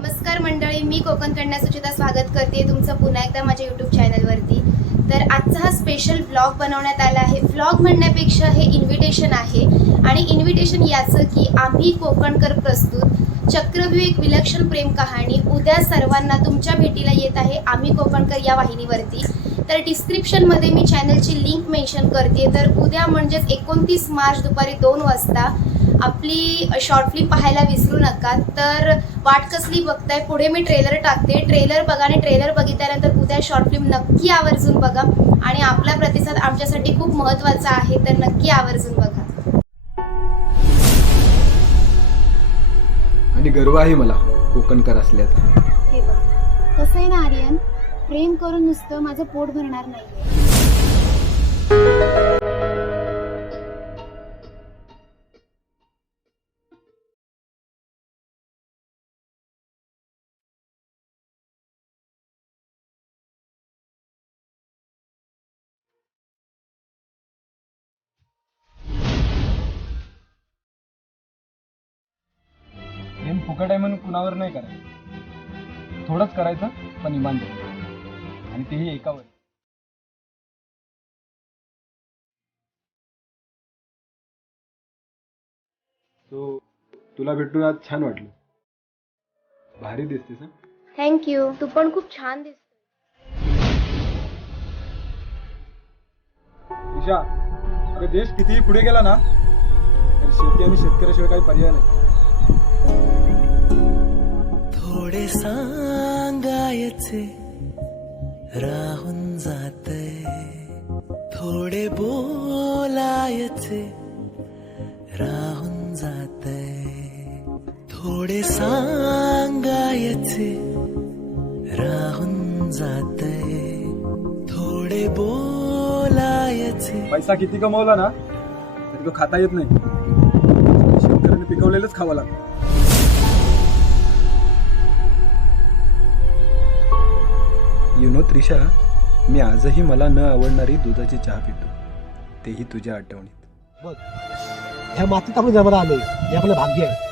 नमस्कार मंडळी मी कोकण कन्या सुचिता स्वागत करते तुमचं पुन्हा एकदा माझ्या यूट्यूब चॅनलवरती तर आजचा हा स्पेशल ब्लॉग बनवण्यात आला आहे. ब्लॉग म्हणण्यापेक्षा हे इन्व्हिटेशन आहे. आणि इन्व्हिटेशन याचं की आम्ही कोकणकर प्रस्तुत चक्रव्यू एक विलक्षण प्रेम कहाणी उद्या सर्वांना तुमच्या भेटीला येत आहे आम्ही कोकणकर या वाहिनीवरती. तर डिस्क्रिप्शनमध्ये मी चॅनलची लिंक मेन्शन करते. तर उद्या म्हणजेच एकोणतीस मार्च दुपारी दोन वाजता आपली शॉर्ट फिल्म पाहायला विसरू नका. तर वाट कसली बघताय? पुढे मी ट्रेलर टाकते. ट्रेलर बघा आणि ट्रेलर बघितल्यानंतर उद्या शॉर्ट फिल्म नक्की आवर्जून बघा. आणि आपला प्रतिसाद आमच्यासाठी खूप महत्त्वाचा आहे तर नक्की आवर्जून बघा. आणि गर्व आहे मला कोकणकर असल्याचा. हे बघ कसं आहे ना आर्यन? प्रेम करून नुसतं माझं पोट भरणार नाही फुकट आहे म्हणून कुणावर नाही करायचं. थोडंच करायचं पण इमानदार आणि तेही एकावर सो तुला भेटून आज छान वाटलं. भारी दिसतेस हं? थँक्यू तू पण खूप छान दिसतो ईशा अगं देश कितीही पुढे गेला ना तर शेती आणि शेतकऱ्याशिवाय काही पर्याय नाही. थोडे सांगायचे राहून जाते. थोडे बोलायचे राहून जाते. थोडे सांगायचे राहून जाते. थोडे बोलायचे. पैसा किती कमवला ना तरी तो खाता येत नाही. शेतकऱ्याने पिकवलेलंच खावं लागतं. त्रिशा मी आजही मला न आवडणारी दुधाची चहा पितो. तेही तुझ्या आठवणीत. बघ ह्या मातीत आपण जन्माला आलोय हे आपलं भाग्य आहे.